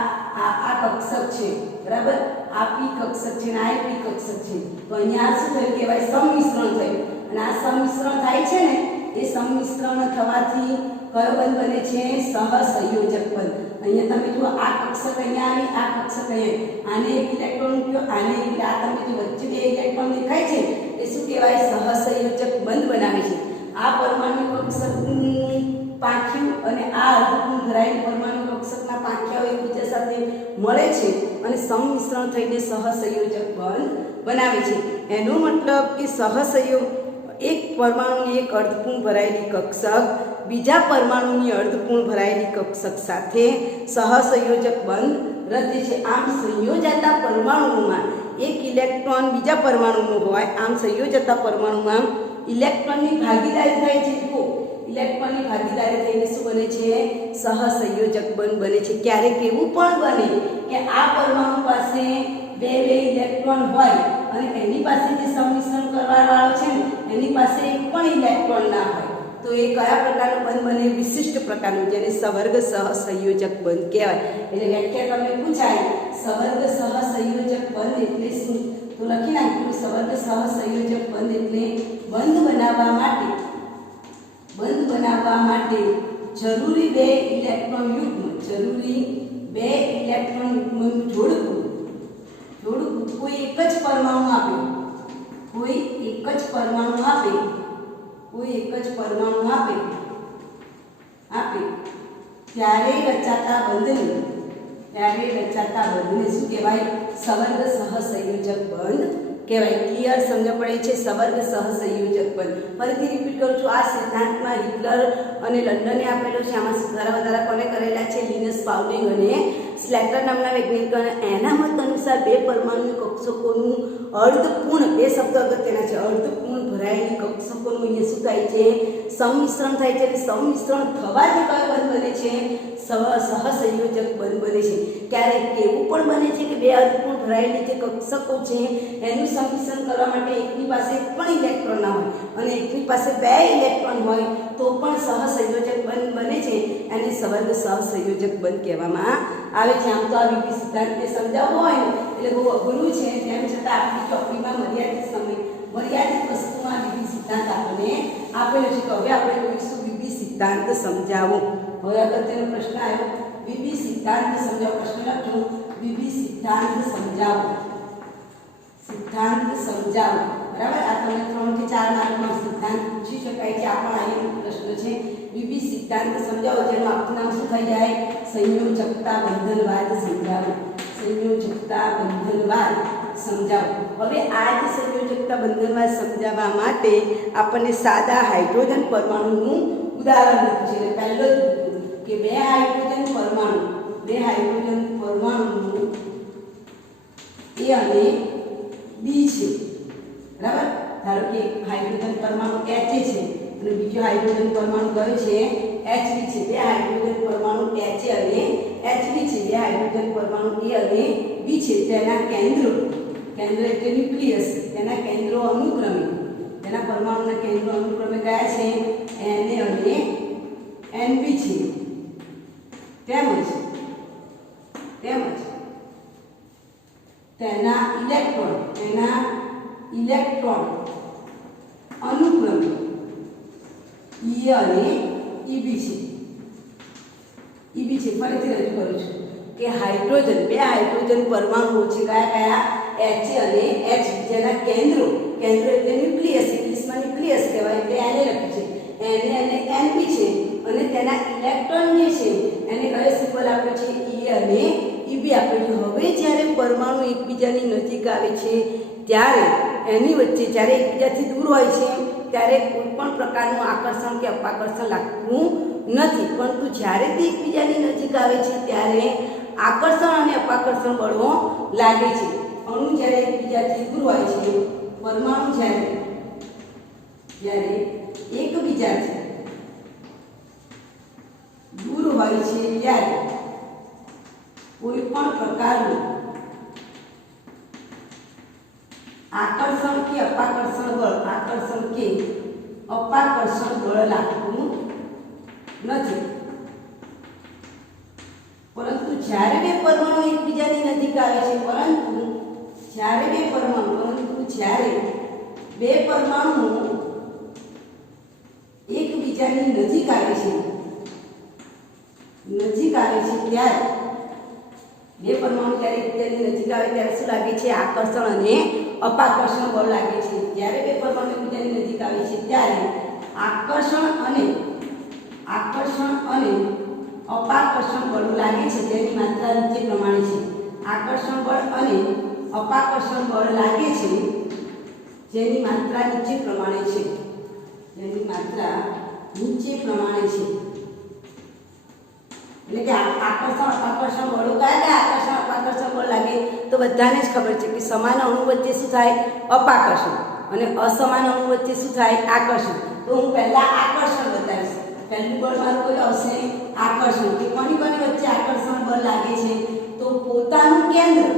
કક્ષક છે, બરાબર, આ પી કક્ષક છે અને આ પી કક્ષક છે, તો અહીંયા શું થયું કહેવાય? સંમિશ્રણ થયું. અને આ સંમિશ્રણ થાય છે ને, એ સંમિશ્રણ થવાથી કયો બંધ બને છે? સહસંયોજક બંધ. અહીંયા તમે જુઓ, આ કક્ષક અહીંયા આવી, આ કક્ષક અહીંયા, આને એક ઇલેક્ટ્રોન મૂક્યો, આને આ તમે જો વચ્ચે બે ઇલેક્ટ્રોન દેખાય છે, એ શું કહેવાય? સહસંયોજક બંધ બનાવે છે. આ પરમાણુ કક્ષકની પાંખીઓ અને આ અર્ધપૂર્ણ ભરાયેલી પરમાણુ કક્ષકના પાંખિયાઓ એકબીજા સાથે મળે છે અને સંમિશ્રણ થઈને સહસંયોજક બંધ બનાવે છે. એનો મતલબ કે સહસંયોગ, એક પરમાણુની એક અર્ધપૂર્ણ ભરાયેલી કક્ષક બીજા પરમાણુની અર્ધપૂર્ણ ભરાયેલી કક્ષક સાથે સહસંયોજક બંધ રચે છે. આમ સંયોજાતા પરમાણુઓમાં એક ઇલેક્ટ્રોન બીજા પરમાણુનો હોય, આમ સંયોજાતા પરમાણુમાં ઇલેક્ટ્રોનની ભાગીદારી થાય છે. જુઓ, ઇલેક્ટ્રોનની ભાગીદારી થઈને શું બને છે? સહસંયોજક બંધ બને છે. ક્યારેક એવું પણ બને કે આ પરમાણુ પાસે બે ઇલેક્ટ્રોન હોય અને એની પાસે જે સંમિશ્રણ કરવાવાળો છે ને, એની પાસે એક પણ ઇલેક્ટ્રોન ના હોય, તો એ કયા પ્રકારનું બંધ બને? વિશિષ્ટ પ્રકારનું, જેને સવર્ગ સહસંયોજક બંધ કહેવાય. એટલે વ્યાખ્યા તમને પૂછાય, સવર્ગ સહસંયોજક બંધ એટલે શું? તો લખી નાખ્યું, સવર્ગ સહસંયોજક બંધ એટલે બંધ બનાવવા માટે જરૂરી બે ઇલેક્ટ્રોન યુગ્મનું જોડકું કોઈ એક જ પરમાણુ આપે ત્યારે રચાતા બંધને શું કહેવાય? સવર્ગ સહસંયોજક બંધ કહેવાય. ક્લિયર સમજ પડે છે? સવર્ગ સહસંયોજક બંધ. ફરીથી રિપીટ કરું છું, આ સિદ્ધાંતમાં હિટલર અને લંડને આપેલો છે. આમાં સુધારા વધારા કોને કરેલા છે? લિનસ પાઉલિંગ અને સ્લેટર નામના વૈજ્ઞાનિકો. એના મત અનુસાર બે પરમાણુ કક્ષકોનું અર્ધપૂર્ણ, બે શબ્દ અગત્યના છે, અર્ધપૂર્ણ ભરાયેલી કક્ષકોનું અહીંયા શું થાય છે? સંમિશ્રણ થાય છે. અને સંમિશ્રણ થવાથી કયો બંધ બને છે? સહસંયોજક બંધ બને છે. ક્યારેક એવું પણ બને છે કે બે અર્ધપૂર્ણ ભરાયેલી જે કક્ષકો છે એનું સંમિશ્રણ કરવા માટે એકની પાસે એક પણ ઇલેક્ટ્રોન ના હોય અને એકની પાસે બે ઇલેક્ટ્રોન હોય તો પણ સહસંયોજક બંધ બને છે. એને સવર્ગ સહસંયોજક બંધ કહેવામાં આવે છે. આમ તો આ વિવિધ સિદ્ધાંતને સમજાવવો હોય એટલે બહુ અઘરું છે, તેમ છતાં આપણી ચોપડીમાં મર્યાદિત વસ્તુમાં વિવિધ સિદ્ધાંત આપણને આપેલો છે. તો હવે આપણે જોઈશું વિવિધ સિદ્ધાંત સમજાવો. હવે અગત્યનો પ્રશ્ન આવ્યો, વિવિધ સિદ્ધાંત સમજાવો. પ્રશ્ન લખજો, વિવિધ સિદ્ધાંત સમજાવો. બરાબર, આ તમે 3 કે 4 માર્કનો સિદ્ધાંત પૂછી શકાય છે. આ પણ અહીં પ્રશ્ન છે. વિવિધ સિદ્ધાંત સમજાવો, જેનું આખું નામ શું થઈ જાય? સંયોજકતા બંધનવાદ સમજાવો. હવે આ જ સંયોજકતા બંધનમાં સમજાવવા માટે આપણને સાદા હાઇડ્રોજન પરમાણુનું ઉદાહરણ લીધું છે. પહેલો જ કે બે હાઇડ્રોજન પરમાણુનું A અને B છે, બરાબર. ધારો કે હાઇડ્રોજન પરમાણુ H છે અને બીજો હાઇડ્રોજન પરમાણુ કયો છે? Hb છે. બે હાઇડ્રોજન પરમાણુ H અને Hb છે. બે હાઇડ્રોજન પરમાણુ A અને B છે. તેના કેન્દ્ર એટલે ન્યુક્લિયસ, તેના કેન્દ્રો અનુક્રમે, તેના પરમાણુના કેન્દ્રો અનુક્રમે કયા છે? Na અને Nb છે. તેમજ તેના ઇલેક્ટ્રોન અનુક્રમે E અને Eb છે. ફરીથી રજૂ કરું છું કે હાઇડ્રોજન, બે હાઇડ્રોજન પરમાણુઓ છે. કયા? H અને H. જેના કેન્દ્રો એટલે ન્યુક્લિયસ, ઇંગ્લિશમાં ન્યુક્લિયસ કહેવાય, એટલે આને લખ્યું છે Na અને Nb છે. અને તેના ઇલેક્ટ્રોન જે છે એને કયો સિમ્બોલ આપ્યો છે? E અને Eb આપ્યો છે. હવે જ્યારે પરમાણુ એકબીજાની નજીક આવે છે ત્યારે એની વચ્ચે, જ્યારે એકબીજાથી દૂર હોય છે ત્યારે કોઈ પણ પ્રકારનું આકર્ષણ કે અપાકર્ષણ લાગતું નથી, પરંતુ જ્યારે તે એકબીજાની નજીક આવે છે ત્યારે આકર્ષણ અને અપાકર્ષણ બળો લાગે છે. અણુ જ્યારે એકબીજાથી દૂર હોય છે, પરમાણુ જ્યારે એકબીજાથી દૂર હોય છે ત્યારે કોઈ પણ પ્રકારનું આકર્ષણ કે અપાકર્ષણ બળ લાગતું નથી. પરંતુ જ્યારે બે પરમાણુ એકબીજાની નજીક આવે છે, જ્યારે બે પરમાણુ એકબીજાની નજીક આવે છે ત્યારે બે પરમાણુ જ્યારે એકબીજાની નજીક આવે ત્યારે શું લાગે છે? આકર્ષણ અને અપાકર્ષણ બળ લાગે છે. જ્યારે બે પરમાણુ એકબીજાની નજીક આવે છે ત્યારે આકર્ષણ અને અપાકર્ષણ બળ લાગે છે, જેની માત્રા નીચે પ્રમાણે છે. આકર્ષણ બળ અને અપાકર્ષણ બળ લાગે છે જેની માત્રા નીચે પ્રમાણે છે. એટલે કે આકર્ષણ અપાકર્ષણ બળો કયા આકર્ષણ અપાકર્ષણ બળ લાગે? તો બધાને જ ખબર છે કે સમાન અણુ વચ્ચે શું થાય? અપાકર્ષણ. અને અસમાન અણુ વચ્ચે શું થાય? આકર્ષણ. તો હું પહેલા આકર્ષણ બતાવીશ. પહેલું બળ મારું કોઈ આવશે? આકર્ષણ. કે કોની વચ્ચે આકર્ષણ બળ લાગે છે? તો પોતાનું કેન્દ્ર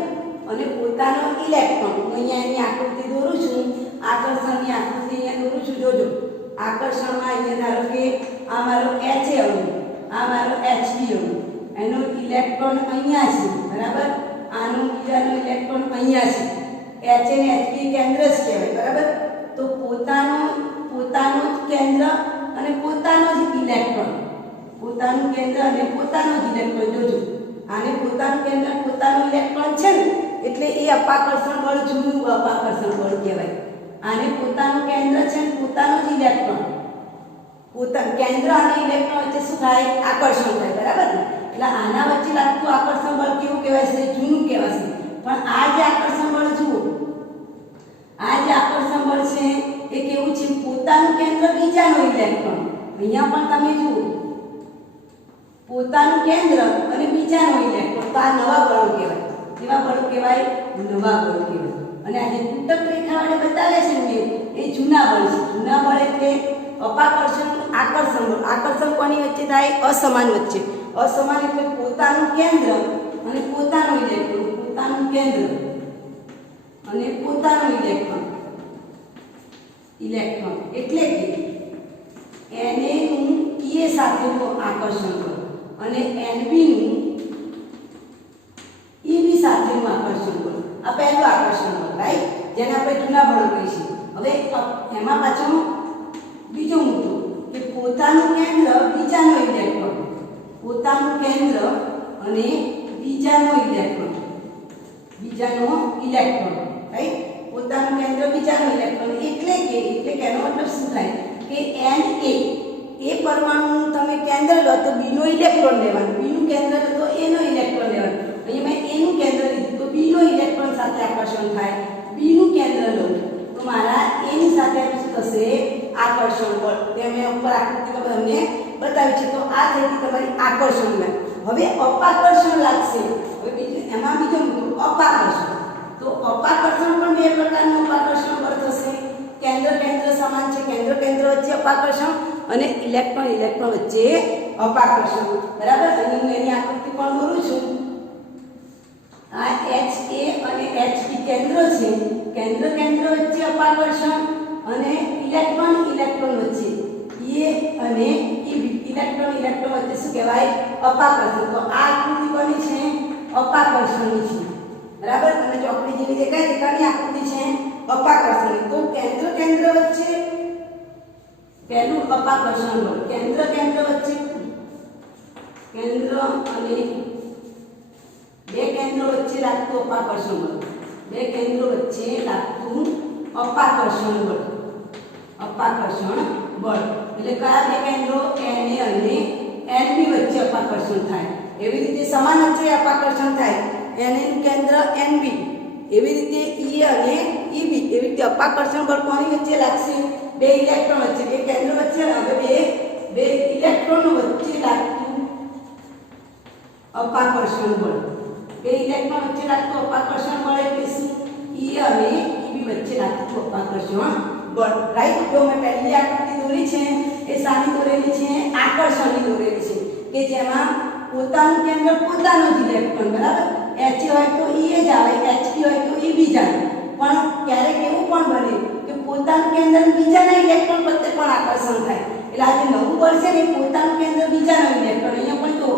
અને પોતાનો ઇલેક્ટ્રોન. હું અહીંયા એની આકૃતિ દોરું છું, આકર્ષણની આકૃતિ અહીંયા દોરું છું. જોજો, આકર્ષણમાં અહીંયા ધારો કે આ મારો H અણુ, આ મારો Hb અણુ, એનો ઇલેક્ટ્રોન અહીંયા છે, બરાબર. આનો બીજાનો ઇલેક્ટ્રોન અહીંયા છે. H અને Hb કેન્દ્ર જ કહેવાય, બરાબર. તો પોતાનું જ કેન્દ્ર અને પોતાનો જ ઇલેક્ટ્રોન, જોજો. આને પોતાનું કેન્દ્ર, પોતાનું ઇલેક્ટ્રોન છે ને, એટલે એ અપાકર્ષણ બળ, જૂનું અપાકર્ષણ બળ કહેવાય. આને પોતાનું કેન્દ્ર છે ને પોતાનું જ ઇલેક્ટ્રોન, કેન્દ્ર અને ઇલેક્ટ્રોન વચ્ચે શું થાય? આકર્ષણ થાય, બરાબર ને. એટલે આના વચ્ચે લાગતું આકર્ષણ બળ કેવું કહેવાય છે? જૂનું કહેવાશે. પણ આ જે આકર્ષણ બળ જુઓ, આ જે આકર્ષણ બળ છે એ કેવું છે? પોતાનું કેન્દ્ર, બીજાનો ઇલેક્ટ્રોન. અહીંયા પણ તમે જુઓ, પોતાનું કેન્દ્ર અને બીજાનો ઇલેક્ટ્રોન. તો આ નવા બળો કહેવાય. કેવા બળો કહેવાય? નવા બળો કહેવાય. અને આ જે તૂટક રેખા વડે બતાવે છે ને એ જૂના બળ છે. જૂના બળ એટલે અપાકર્ષણ, આકર્ષણ બળ. આકર્ષણ કોની વચ્ચે થાય? અસમાન વચ્ચે. અસમાન એટલે પોતાનું કેન્દ્ર અને પોતાનો ઇલેક્ટ્રોન, પોતાનું કેન્દ્ર અને પોતાનો ઇલેક્ટ્રોન. એટલે કે Na નું Ea સાથેનું આકર્ષણ બળ અને Nb નું Eb સાથેનું આકર્ષણ બળ. આ પહેલું આકર્ષણ બળ, રાઈટ, જેને આપણે જૂના બળો કહીશું. હવે એમાં પાછો બીજો મુદ્દો કે પોતાનું કેન્દ્ર, બીજાનો ઇલેક્ટ્રોન. પોતાનું કેન્દ્ર અને બીજાનો ઇલેક્ટ્રોન, રાઈટ. પોતાનું કેન્દ્ર, બીજાનો ઇલેક્ટ્રોન. એટલે કે એનો મતલબ શું થાય? કે Na એ પરમાણુનું તમે કેન્દ્ર લો તો B નો ઇલેક્ટ્રોન લેવાનો, B નું કેન્દ્ર લો તો A નો ઇલેક્ટ્રોન લેવાનો. અહીંયા મેં A નું કેન્દ્ર લીધું તો B નો ઇલેક્ટ્રોન સાથે આકર્ષણ થાય. B નું કેન્દ્ર લઉં તો મારા એની સાથે શું થશે આકર્ષણ બળ. તે મેં ઉપર આકૃતિમાં તમને બતાવી છે. તો આ થઈ ગઈ તમારી આકર્ષણ બળ. હવે અપાકર્ષણ લાગશે. હવે બીજું એમાં બીજો મુદ્દો અપાકર્ષણ. તો અપાકર્ષણ પણ બે પ્રકારનું અપાકર્ષણ બળ થશે. કેન્દ્ર કેન્દ્ર સમાન છે. કેન્દ્ર કેન્દ્ર વચ્ચે અપાકર્ષણ અને ઇલેક્ટ્રોન ઇલેક્ટ્રોન વચ્ચે અપાકર્ષણ. બરાબર. અને હું એની આકૃતિ પણ દોરું છું. આ HA અને HB કેન્દ્ર છે. કેન્દ્ર કેન્દ્ર વચ્ચે અપાકર્ષણ અને ઇલેક્ટ્રોન ઇલેક્ટ્રોન વચ્ચે એ અને EB ઇલેક્ટ્રોન ઇલેક્ટ્રોન વચ્ચે શું કહેવાય અપાકર્ષણ. તો આ આકૃતિ બની છે અપાકર્ષણની છે. બરાબર. અને ચોકડી જેવી દેખાય છે કાની આકૃતિ છે અપાકર્ષણ. તો કેન્દ્ર કેન્દ્ર વચ્ચે પહેલું અપાકર્ષણ બળ. કેન્દ્ર કેન્દ્ર વચ્ચે કેન્દ્ર અને બે કેન્દ્રો વચ્ચે લાગતું અપાકર્ષણ બળ. બે કેન્દ્રો વચ્ચે લાગતું અપાકર્ષણ બળ. અપાકર્ષણ બળ એટલે કયા બે કેન્દ્રો Na અને Nb વચ્ચે અપાકર્ષણ થાય. એવી રીતે સમાન વચ્ચે અપાકર્ષણ થાય. Na નું કેન્દ્ર Nb. એવી રીતે E અને EB એવી રીતે અપાકર્ષણ બળ કોની વચ્ચે લાગશે બે ઇલેક્ટ્રોન વચ્ચે. બે કેન્દ્ર વચ્ચે હવે બે ઇલેક્ટ્રોન વચ્ચે લાગતું અપાકર્ષણ બળ. બે ઇલેક્ટ્રોન વચ્ચે લાગતું અપાકર્ષણ બળ એટલે શું E અને EB વચ્ચે લાગતું અપાકર્ષણ બળ. રાઈટ. તો મેં પહેલી આકૃતિ દોરી છે એ શાની દોરેલી છે આકર્ષણની દોરેલી છે કે જેમાં પોતાનું કેન્દ્ર પોતાનો જ ઇલેક્ટ્રોન. બરાબર. Ha હોય તો E જ આવે, Hb હોય તો EB જ આવે. પણ ક્યારેક એવું પણ બને કે પોતાનું કેન્દ્ર બીજાના ઇલેક્ટ્રોન પ્રત્યે પણ આકર્ષણ થાય. એટલે આ જે નવું બળ છે ને પોતાનું કેન્દ્ર બીજાનો ઇલેક્ટ્રોન. અહીંયા પણ જો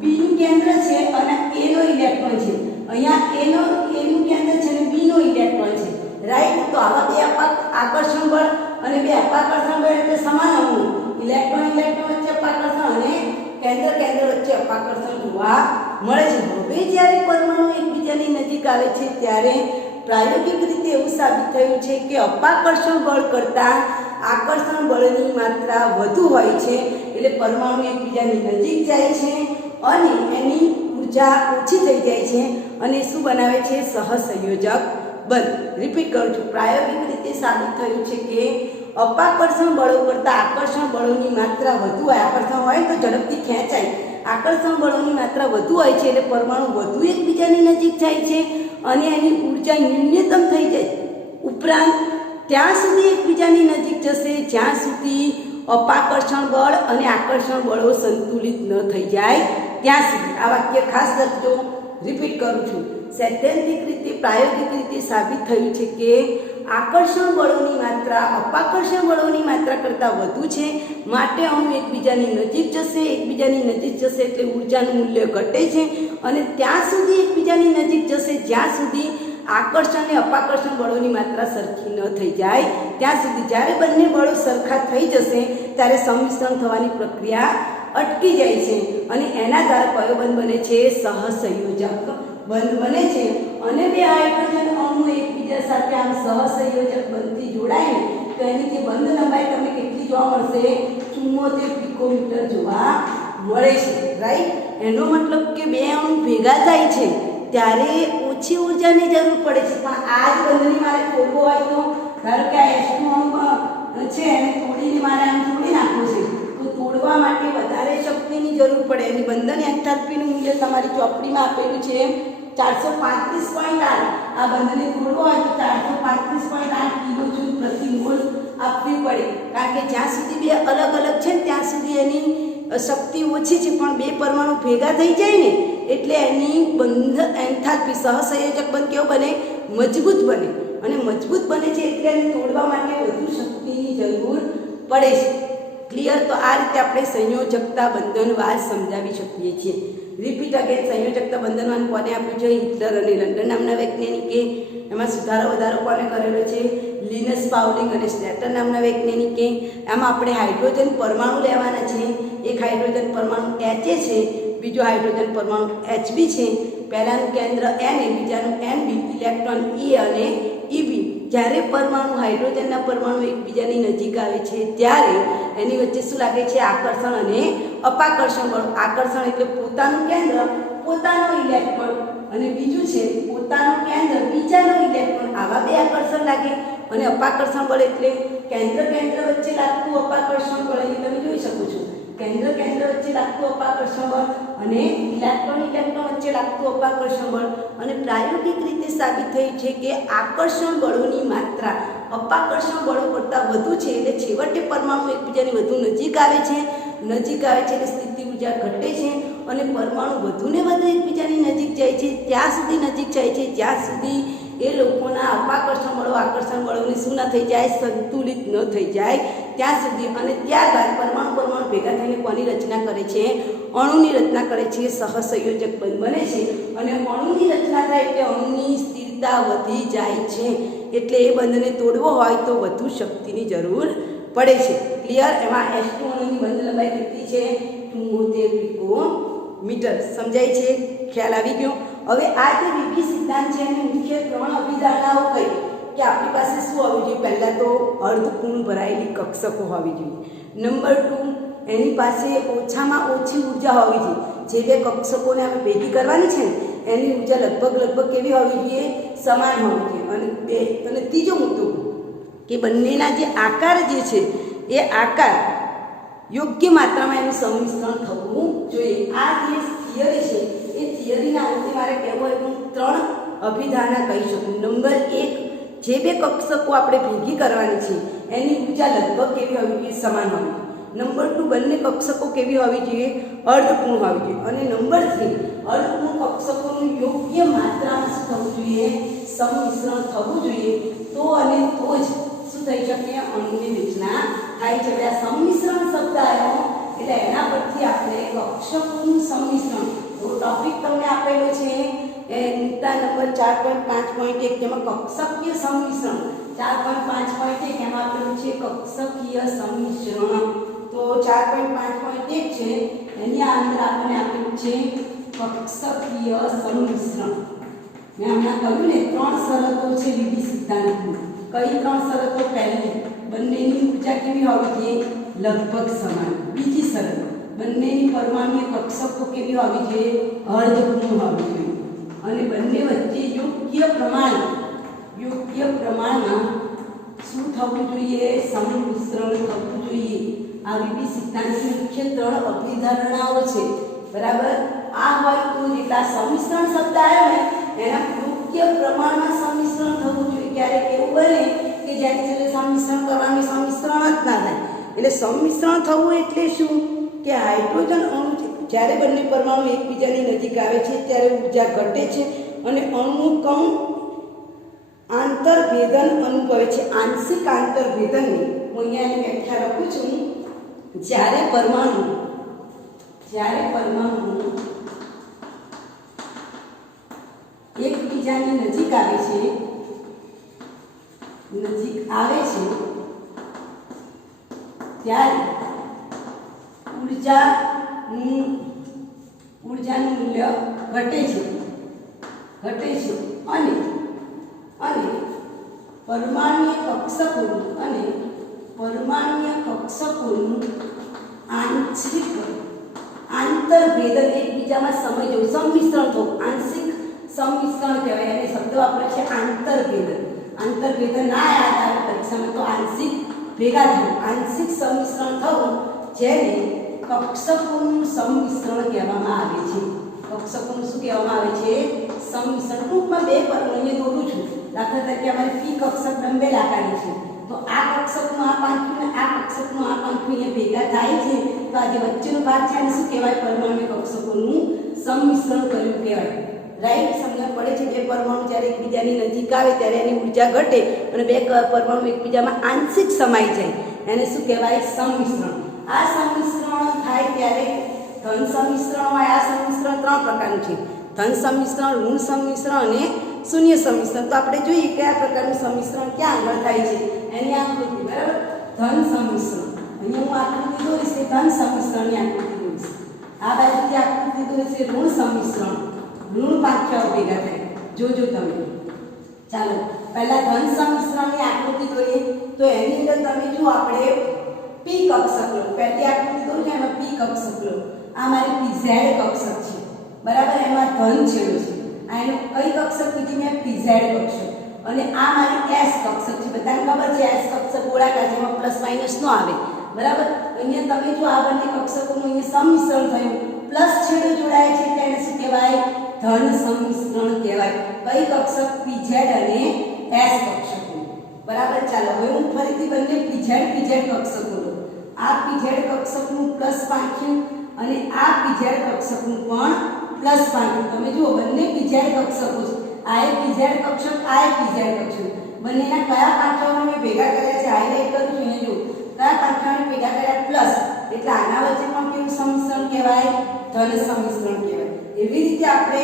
B નું કેન્દ્ર છે અને A નો ઇલેક્ટ્રોન છે. અહીંયા A નું કેન્દ્ર છે અને B નો ઇલેક્ટ્રોન છે. રાઈટ. તો આવા બે આકર્ષણ બળ અને બે અપાકર્ષણ બળ એટલે સમાન હોવું. ઇલેક્ટ્રોન ઇલેક્ટ્રોન વચ્ચે અપાકર્ષણ અને કેન્દ્ર કેન્દ્ર વચ્ચે અપાકર્ષણ જોવા મળે છે. હવે જ્યારે પરમાણુ એકબીજાની નજીક આવે છે ત્યારે પ્રાયોગિક રીતે એવું સાબિત થયું છે કે અપાકર્ષણ બળ કરતાં આકર્ષણ બળની માત્રા વધુ હોય છે. એટલે પરમાણુ એકબીજાની નજીક જાય છે અને એની ઊર્જા ઓછી થઈ જાય છે અને શું બનાવે છે સહસંયોજક બળ. રિપીટ કરું છું. પ્રાયોગિક રીતે સાબિત થયું છે કે અપાકર્ષણ બળો કરતાં આકર્ષણ બળોની માત્રા વધુ હોય. આકર્ષણ હોય તો ઝડપથી ખેંચાય. આકર્ષણ બળોની માત્રા વધુ હોય છે એટલે પરમાણુ વધુ એકબીજાની નજીક જાય છે અને એની ઊર્જા ન્યૂનતમ થઈ જાય. ઉપરાંત ત્યાં સુધી એકબીજાની નજીક જશે જ્યાં સુધી અપાકર્ષણ બળ અને આકર્ષણ બળો સંતુલિત ન થઈ જાય ત્યાં સુધી. આ વાક્ય ખાસ લખજો. રિપીટ કરું છું. સૈદ્ધાંતિક રીતે પ્રાયોગિક રીતે સાબિત થયું છે કે આકર્ષણ બળોની માત્રા અપાકર્ષણ બળોની માત્રા કરતાં વધુ છે. માટે અણુ એકબીજાની નજીક જશે. એકબીજાની નજીક જશે એટલે ઊર્જાનું મૂલ્ય ઘટે છે અને ત્યાં સુધી એકબીજાની નજીક જશે જ્યાં સુધી આકર્ષણ અને અપાકર્ષણ બળોની માત્રા સરખી ન થઈ જાય ત્યાં સુધી. જ્યારે બંને બળો સરખા થઈ જશે ત્યારે સંમિશ્રણ થવાની પ્રક્રિયા અટકી જાય છે અને એના દ્વારા કયો બંધ બને છે સહસંયોજક બંધ બને છે. અને બે હાઇડ્રોજન અણુ એકબીજા સાથે આમ સહસંયોજક બંધથી જોડાય તો એની જે બંધ લંબાઈ તમને કેટલી જોવા મળશે 74 પિકોમીટર જોવા મળે છે. રાઈટ. એનો મતલબ કે બે અણુ ભેગા થાય છે ત્યારે ઓછી ઊર્જાની જરૂર પડે છે. પણ આ જ બંધની મારે તોડવો હોય તો ધારો કે આ H2 અણુ છે એને તોડીને મારે આમ તોડી નાખવું છે તો તોડવા માટે વધારે શક્તિની જરૂર પડે. એની બંધન એન્થાલ્પીનું મૂલ્ય તમારી ચોપડીમાં આપેલું છે 435.8. આ બંધને તોડવો હોય તો 435.8 કિલોજૂલ પ્રતિ મોલ આપવી પડે. કારણ કે જ્યાં સુધી બે અલગ અલગ છે ત્યાં સુધી એની શક્તિ ઓછી છે. પણ બે પરમાણુ ભેગા થઈ જાય ને એટલે એની બંધ એન્થાલ્પી સહસંયોજક બંધ કેવો બને મજબૂત બને અને મજબૂત બને છે એટલે એને તોડવા માટે વધુ શક્તિની જરૂર પડે છે. ક્લિયર. તો આ રીતે આપણે સંયોજકતા બંધનવાદ સમજાવી શકીએ છીએ. Repeat again. સંયોજકતા બંધનવાદ કોને આપ્યું છે હિટલર અને લંડન નામના વૈજ્ઞાનિકે. એમાં સુધારો વધારો કોને કરેલો છે લિનસ પાઉલિંગ અને સ્લેટર નામના વૈજ્ઞાનિકે. આમાં આપણે હાઇડ્રોજન પરમાણુ લેવાના છે. એક હાઇડ્રોજન પરમાણુ Ha છે, બીજો હાઇડ્રોજન પરમાણુ Hb છે. પહેલાનું કેન્દ્ર Na, બીજાનું Nb, ઇલેક્ટ્રોન E અને EB. જ્યારે પરમાણુ હાઇડ્રોજનના પરમાણુ એકબીજાની નજીક આવે છે ત્યારે એની વચ્ચે શું લાગે છે આકર્ષણ અને અપાકર્ષણ બળ. આકર્ષણ એટલે પોતાનું કેન્દ્ર પોતાનો ઇલેક્ટ્રોન અને બીજું છે પોતાનું કેન્દ્ર બીજાનો ઇલેક્ટ્રોન. આવા બે આકર્ષણ લાગે. અને અપાકર્ષણ બળ એટલે કેન્દ્ર વચ્ચે લાગતું અપાકર્ષણ બળ. એ તમે જોઈ શકો છો. કેન્દ્ર વચ્ચે લાગતું અપાકર્ષણ બળ અને ઇલેક્ટ્રોન વચ્ચે લાગતું અપાકર્ષણ બળ. અને પ્રાયોગિક રીતે સાબિત થયું છે કે આકર્ષણ બળોની માત્રા અપાકર્ષણ બળો કરતાં વધુ છે. એટલે છેવટે પરમાણુ એકબીજાની વધુ નજીક આવે છે એટલે સ્થિતિ ઉર્જા ઘટે છે. અને પરમાણુ વધુને વધુ એકબીજાની નજીક જાય છે ત્યાં સુધી નજીક જાય છે જ્યાં સુધી એ લોકોના અપાકર્ષણ બળો આકર્ષણ બળોને શું ન થઈ જાય, સંતુલિત ન થઈ જાય ત્યાં સુધી. અને ત્યારબાદ પરમાણુ ભેગા થઈને કોની રચના કરે છે? અણુની રચના કરે છે. સહસંયોજક બંધ બને છે. અને અણુની રચના થાય એટલે અણુની સ્થિરતા વધી જાય છે. એટલે એ બંધને તોડવો હોય તો વધુ શક્તિની જરૂર પડે છે. ક્લિયર? એમાં H2 અણુની બંધ લંબાઈ કેટલી છે? 74 પિકોમીટર. સમજાય છે? ખ્યાલ આવી ગયો? હવે આ જે વિભિન્ન સિદ્ધાંત છે એની મુખ્ય 3 અભિધારણાઓ કઈ કે આપણી પાસે શું હોવી જોઈએ? પહેલાં તો અર્ધપૂર્ણ ભરાયેલી કક્ષકો હોવી જોઈએ. નંબર 2, એની પાસે ઓછામાં ઓછી ઉર્જા હોવી જોઈએ. જે બે કક્ષકોને આપણે ભેગી કરવાની છે ને એની ઉર્જા લગભગ કેવી હોવી જોઈએ? સમાન હોવી જોઈએ. અને ત્રીજો મુદ્દો કે બંનેના જે આકાર જે છે એ આકાર યોગ્ય માત્રામાં એનું સંમિશ્રણ થવું જોઈએ. આ જે થિયરી છે એ થિયરીના અંતે મારે કહેવું હોય હું 3 અભિધારણા કહી શકું. નંબર 1, જે બે કક્ષકો આપણે ભેગી કરવાની છે એની ઉર્જા લગભગ કેવી હોવી જોઈએ? સમાન હોવી જોઈએ. નંબર 2, બંને કક્ષકો કેવી હોવી જોઈએ? અર્ધપૂર્ણ હોવી જોઈએ. અને નંબર 3, અર્ધપૂર્ણ કક્ષકોનું યોગ્ય માત્રામાં શું થવું જોઈએ? સંમિશ્રણ થવું જોઈએ. તો જ શું થઈ શકે? અણુની રચના થાય છે. આ સંમિશ્રણ શબ્દ આવ્યો એટલે એના પરથી આપણે કક્ષકોનું સંમિશ્રણ ટોપિક તમને આપેલો છે એ મુદ્દા નંબર 4.5.1 જેમાં કક્ષકીય સંમિશ્રણ 4.5.1 એમાં આપેલું છે કક્ષકીય સંમિશ્રણ. તો 4.5.1 છે એની અંદર આપણને આપેલું છે કક્ષકીય સંમિશ્રણ. મેં હમણાં કહ્યું ને 3 શરતો છે વિભિન્ન સિદ્ધાંતની. કઈ 3 શરતો? પહેલી, બંનેની ઉર્જા કેવી હોવી જોઈએ? લગભગ સમાન. બીજી શરત, બંનેની પરમાણુય કક્ષકો કેવી હોવી જોઈએ? અર્ધપૂર્ણ હોવી જોઈએ. અને બંને વચ્ચે યોગ્ય પ્રમાણમાં શું થવું જોઈએ? સંમિશ્રણ થવું જોઈએ. આ વિભિન્ન સિદ્ધાંતની મુખ્ય 3 અભિધારણાઓ છે. બરાબર? આ હોય તો જેટલા સંમિશ્રણ શબ્દ આવ્યો ને એના યોગ્ય પ્રમાણમાં સંમિશ્રણ થવું જોઈએ. ક્યારેક એવું બને કે જેની સાથે સંમિશ્રણ કરવાનું સંમિશ્રણ જ ના થાય. એટલે સંમિશ્રણ થવું એટલે શું? કે હાઇડ્રોજન અણુ જ્યારે બંને પરમાણુ એકબીજાની નજીક આવે છે ત્યારે ઉર્જા ઘટે છે અને અણુ કણ આંતરભેદન અનુભવે છે. આંશિક આંતરભેદનની હું અહીંયા એની વ્યાખ્યા લખું છું. જ્યારે પરમાણુ એકબીજાની નજીક આવે છે ત્યારે ઉર્જાનું મૂલ્ય ઘટે છે અને પરમાણુય કક્ષકોનું આંશિક આંતરભેદન એકબીજામાં સમય જવું સંમિશ્રણ થવું આંશિક સંમિશ્રણ કહેવાય. એને શબ્દ વાપરે છે આંતરભેદન ના યાદ આવે પરીક્ષામાં તો આંશિક ભેગા થવું, આંશિક સંમિશ્રણ થવું જેને કક્ષકોનું સંમિશ્રણ કહેવામાં આવે છે. કક્ષકોનું શું કહેવામાં આવે છે? સંમિશ્રણ. ટૂંકમાં 2 પરમાણુ દોરું છું. દાખલા તરીકે અમારે પી કક્ષક ડંબેલ આકારની છે તો આ કક્ષકનું આ પાંખું ને આ કક્ષકનું આ પાંખું અહીંયા ભેગા થાય છે તો આ જે વચ્ચેનો ભાગ છે એને શું કહેવાય? પરમાણુ કક્ષકોનું સંમિશ્રણ કર્યું કહેવાય. રાઈટ? સમજણ પડે છે? 2 પરમાણુ જ્યારે એકબીજાની નજીક આવે ત્યારે એની ઉર્જા ઘટે અને 2 પરમાણુ એકબીજામાં આંશિક સમાઈ જાય એને શું કહેવાય? સંમિશ્રણ. આ સંમિશ્રણ થાય ત્યારે ધન સંમિશ્રણ હોય. આ સંમિશ્રણ 3 પ્રકારનું છે: ધન સંમિશ્રણ, ઋણ સંમિશ્રણ અને શૂન્ય સંમિશ્રણ. તો આપણે જોઈએ કયા પ્રકારનું સંમિશ્રણ ક્યાં આગળ થાય છે એની આકૃતિ. બરાબર? ધન સંમિશ્રણ અહીંયા હું આકૃતિ દોરીશ કે ધન સંમિશ્રણની આકૃતિ દોરીશ. આ બાજુથી આકૃતિ દોરીશ કે ઋણ સંમિશ્રણ. ઋણ પાંખિયાઓ ભેગા થાય. જોજો તમે. ચાલો પહેલા ધન સંમિશ્રણની આકૃતિ દોરીએ તો એની અંદર તમે જો આપણે પી કક્ષક લો. પહેલી આકૃતિ દોરું છું એમાં પી કક્ષક લો. આ મારી પી ઝેડ કક્ષક છે. બરાબર? એમાં ધન છેડો છે. આ એનો કઈ કક્ષક કીધી મેં પીઝેડ કક્ષક અને આ મારી એસ કક્ષક છે બધાને ખબર છે એસ કક્ષક ગોળાકાર છે એમાં પ્લસ માઇનસ નો આવે બરાબર અહીંયા તમે જો આ બંને કક્ષકોનું અહીંયા સંમિશ્રણ થયું પ્લસ છેડો જોડાય છે તેને શું કહેવાય ધન સંમિશ્રણ કહેવાય કઈ કક્ષક પીઝેડ અને એસ કક્ષકો બરાબર ચાલો હવે હું ફરીથી બંને પીઝેડ કક્ષકો લઉં આ પીઝેડ કક્ષકનું પ્લસ પાંખ્યું અને આ પીઝેડ કક્ષકનું પણ પ્લસ પાંખ્યું તમે જુઓ બંને પીઝેડ કક્ષકો છે આ એક પીઝેડ કક્ષક આ એક પીઝેડ કક્ષક બંનેના કયા પાંખાઓને મેં ભેગા કર્યા છે હાઈલાઈટ કરું છું અહીંયા જુઓ કયા પાંખાઓને ભેગા કર્યા પ્લસ એટલે આના વચ્ચે પણ કેવું સંમિશ્રણ કહેવાય ધન સંમિશ્રણ કહેવાય એવી રીતે આપણે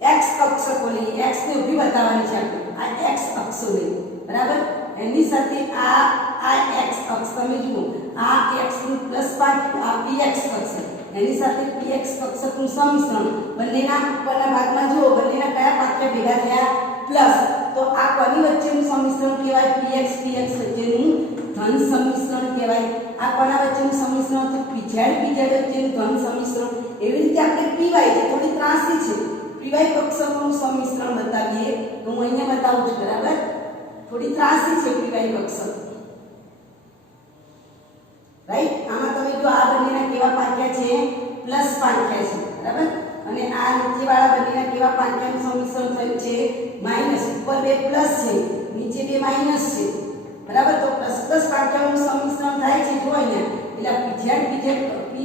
x કક્ષકો લઈએ x ને ઊભી બતાવવાની છે આપણે આ x અક્ષો લઈએ બરાબર એની સાથે આ x અક્ષ તમે જુઓ આ x નું પ્લસ 5 આ px કક્ષક એની સાથે px કક્ષકનું સંમિશ્રણ બંનેના ઉપરના ભાગમાં જુઓ બંનેના કયા પાંખ્યા ભેગા થયા પ્લસ તો આ કોની વચ્ચેનું સંમિશ્રણ કહેવાય px વચ્ચેનું ધન સંમિશ્રણ કહેવાય આ કોના વચ્ચેનું સંમિશ્રણ તો pz વચ્ચેનું ધન સંમિશ્રણ એવી રીતે આપણે py જે થોડી ત્રાસી છે py કક્ષકોનું સંમિશ્રણ બતાવીએ તો હું અહીંયા બતાવું છું બરાબર થોડી ત્રાસી છે py કક્ષક રાઈટ આમાં તમે જો આ બંનેના કેવા પાંખ્યા છે પ્લસ પાંખ્યા છે બરાબર અને આ નીચેવાળા બંનેના કેવા પાંખ્યાનું સંમિશ્રણ થયું છે માઈનસ ઉપર બે પ્લસ છે નીચે બે માઈનસ છે બરાબર તો પ્લસ પ્લસ પાંખ્યાનું સંમિશ્રણ થાય છે જો અહીંયા એટલે pz py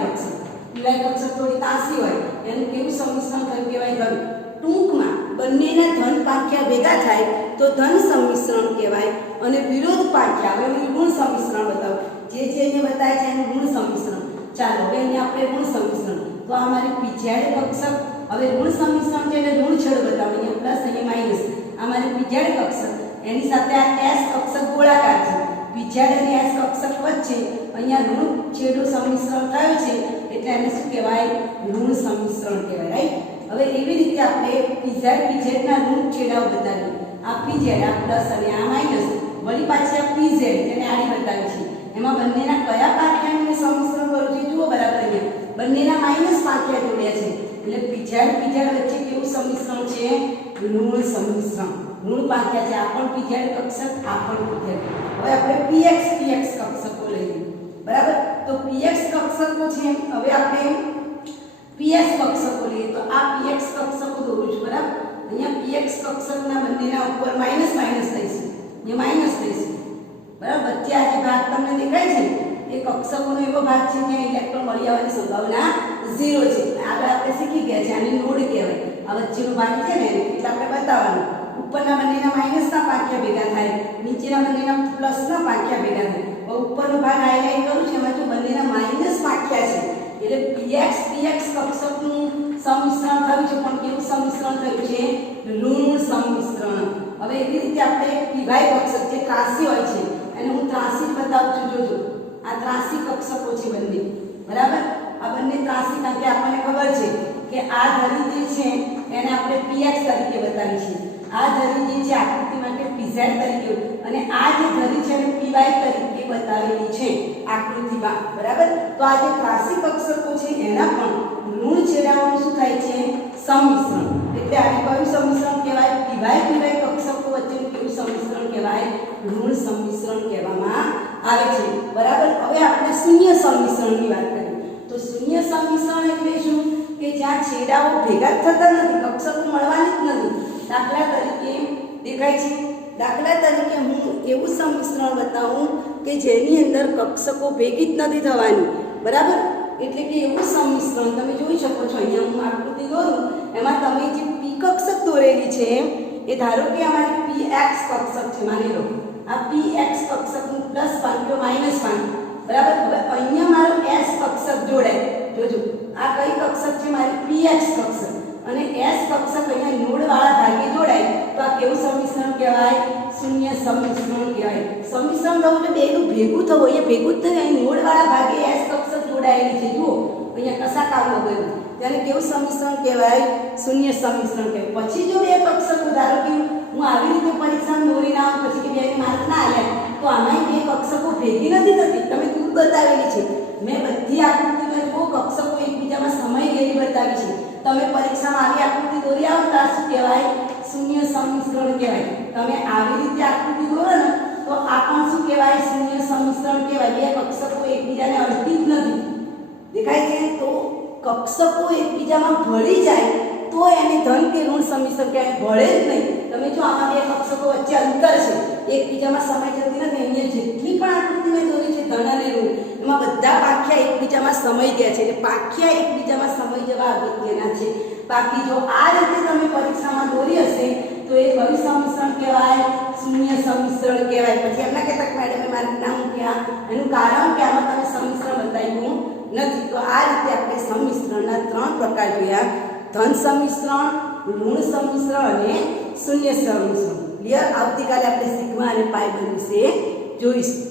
કક્ષક py કક્ષક થોડી ત્રાસી હોય એનું કેવું સંમિશ્રણ થયું કહેવાય ધન ટૂંકમાં બંનેના ધન પાંખ્યા ભેગા થાય તો ધન સંમિશ્રણ કહેવાય અને વિરોધ પાંખ્યા હવે હું ઋણ સંમિશ્રણ બતાવું જે અહીંયા બતાય છે એનું ઋણ સંમિશ્રણ ચાલો હવે અહીંયા આપણે ઋણ સંમિશ્રણ તો આ મારી pz કક્ષક હવે ઋણ સંમિશ્રણ છે એટલે ઋણ છેડો બતાવો અહીંયા પ્લસ અહીંયા માઈનસ આ મારી pz કક્ષક એની સાથે આ s કક્ષક ગોળાકાર છે pz અને s કક્ષક વચ્ચે અહીંયા ઋણ છેડો સંમિશ્રણ થયો છે એટલે એને શું કહેવાય ઋણ સંમિશ્રણ કહેવાય રાઈટ હવે એવી રીતે આપણે pz ના ઋણ છેડાઓ બતાવીએ આ pz આ પ્લસ અને આ માઈનસ વળી પાછી આ pz જેને આડી બતાવી છે એમાં બંનેના કયા પાંખ્યાનું સંમિશ્રણ કરું છું જુઓ બરાબર અહીંયા બંનેના માઈનસ પાંખ્યા જોડ્યા છે એટલે pz વચ્ચે કેવું સંમિશ્રણ છે ઋણ સંમિશ્રણ ઋણ પાંખ્યા છે આ પણ pz કક્ષક આ પણ pz હવે આપણે px કક્ષકો લઈએ બરાબર તો px કક્ષકો છે હવે આપણે px કક્ષકો લઈએ તો આ px કક્ષકો દોરું છું બરાબર અહીંયા px કક્ષકના બંનેના ઉપર માઈનસ માઈનસ થઈશે અહીંયા માઈનસ થઈશે બરાબર વચ્ચે આ જે ભાગ તમને દેખાય છે એ કક્ષકોનો એવો ભાગ છે જ્યાં ઇલેક્ટ્રોન મળી આવવાની સંભાવના 0 છે આગળ આપણે શીખી ગયા છે આને નોડ કહેવાય આ વચ્ચેનો ભાગ છે ને એટલે આપણે બતાવવાનું ઉપરના બંનેના માઈનસના પાંખ્યા ભેગા થાય નીચેના બંનેના પ્લસના પાંખ્યા ભેગા થાય હવે ઉપરનો ભાગ હાઈલાઈટ કરું છું એમાં જો બંનેના માઈનસ પાંખ્યા છે એટલે px કક્ષકનું સંમિશ્રણ થયું છે પણ કેવું સંમિશ્રણ થયું છે ઋણ સંમિશ્રણ હવે એવી રીતે આપણે py કક્ષક જે ત્રાસી હોય છે એને હું ત્રાસી બતાવું છું જોજો આ ત્રાસી કક્ષકો છે બંને બરાબર આ બંને ત્રાસી કારણ કે આપણને ખબર છે કે આ ધરી જે છે એને આપણે px તરીકે બતાવી છે આ ધરી જે છે આકૃતિ માટે pz તરીકે અને આ જે ધરી છે એને py તરીકે બતાવેલી છે આકૃતિમાં બરાબર તો આ જે ત્રાસી કક્ષકો છે એના પણ ઋણ છેડાઓનું શું થાય છે સંમિશ્રણ એટલે આને કયું સંમિશ્રણ કહેવાય py કક્ષકો વચ્ચેનું કેવું સંમિશ્રણ કહેવાય ઋણ સંમિશ્રણ કહેવામાં આવે છે બરાબર હવે આપણે શૂન્ય સંમિશ્રણની વાત કરીએ તો શૂન્ય સંમિશ્રણ એટલે શું કે જ્યાં છેડાઓ ભેગા થતા નથી કક્ષકો મળવાની જ નથી દાખલા તરીકે દેખાય છે દાખલા તરીકે હું એવું સંમિશ્રણ બતાવું કે જેની અંદર કક્ષકો ભેગી જ નથી થવાની બરાબર એટલે કે એવું સંમિશ્રણ તમે જોઈ શકો છો અહીંયા હું આકૃતિ દોરું એમાં તમે જે p કક્ષક દોરેલી છે એ ધારો કે અમારી px કક્ષક છે માની લો આ px કક્ષકનું પ્લસ પાંખ્યો માઈનસ પાંખ્યો બરાબર હવે અહીંયા મારો s કક્ષક જોડાય જોજો આ કઈ કક્ષક છે મારી px કક્ષક અને s કક્ષક અહીંયા નોડ વાળા ભાગે જોડાય તો આ કેવું સંમિશ્રણ કહેવાય શૂન્ય સંમિશ્રણ કહેવાય સંમિશ્રણ કહું એટલે બેનું ભેગું થવું અહીંયા ભેગું જ થાય અહીં નોડ વાળા ભાગે s કક્ષક જોડાયેલી છે જુઓ અહીંયા કસા કામ વગર ત્યારે કેવું સંમિશ્રણ કહેવાય શૂન્ય સંમિશ્રણ કહેવાય પછી જો બે કક્ષકો ધારો કે હું આવી રીતે પરીક્ષામાં દોરીને આવું પછી કે બેને માર્ક ના આવ્યા તો આમાં બે કક્ષકો ભેગી નથી થતી તમે ખૂબ બતાવેલી છે મેં બધી આકૃતિમાં જો કક્ષકો એકબીજામાં સમય ગયેલી બતાવી છે. તમે પરીક્ષામાં આવી આકૃતિ દોરી આવતા શું કહેવાય? શૂન્ય સંમિશ્રણ કહેવાય. તમે આવી રીતે આકૃતિ દોરો ને તો આ પણ શું કહેવાય? શૂન્ય સંમિશ્રણ કહેવાય. બે કક્ષકો એકબીજાને અડતી જ નથી. દેખાય છે? તો કક્ષકો એકબીજામાં ભળી જાય તો એને ધન કે ઋણ સંમિશ્રણ કહેવાય. ભળે જ નહીં. તમે જો આમાં બે કક્ષકો વચ્ચે અંતર છે, એકબીજામાં સમાઈ જતી નથી. અહીંયા જેટલી પણ આકૃતિ મેં દોરી છે ધન અને ઋણ, એમાં બધા પાંખિયા એકબીજામાં સમાઈ ગયા છે. એટલે પાંખિયા એકબીજામાં સમાઈ જવા અગત્યના છે. બાકી જો આ રીતે તમે પરીક્ષામાં દોરી હશે તો એ કયું સંમિશ્રણ કહેવાય? શૂન્ય સંમિશ્રણ કહેવાય. પછી એમના કહેતા મેડમે માર્ક ના મૂક્યા, એનું કારણ કે આમાં તમે સંમિશ્રણ બતાવ્યું નથી. તો આ રીતે આપણે સંમિશ્રણના 3 પ્રકાર જોયા: ધન સંમિશ્રણ, ઋણ સંમિશ્રણ અને શૂન્ય સંમિશ્રણ. ક્લિયર? આવતીકાલે આપણે સિગ્મા અને પાઈ વિશે જોઈશું.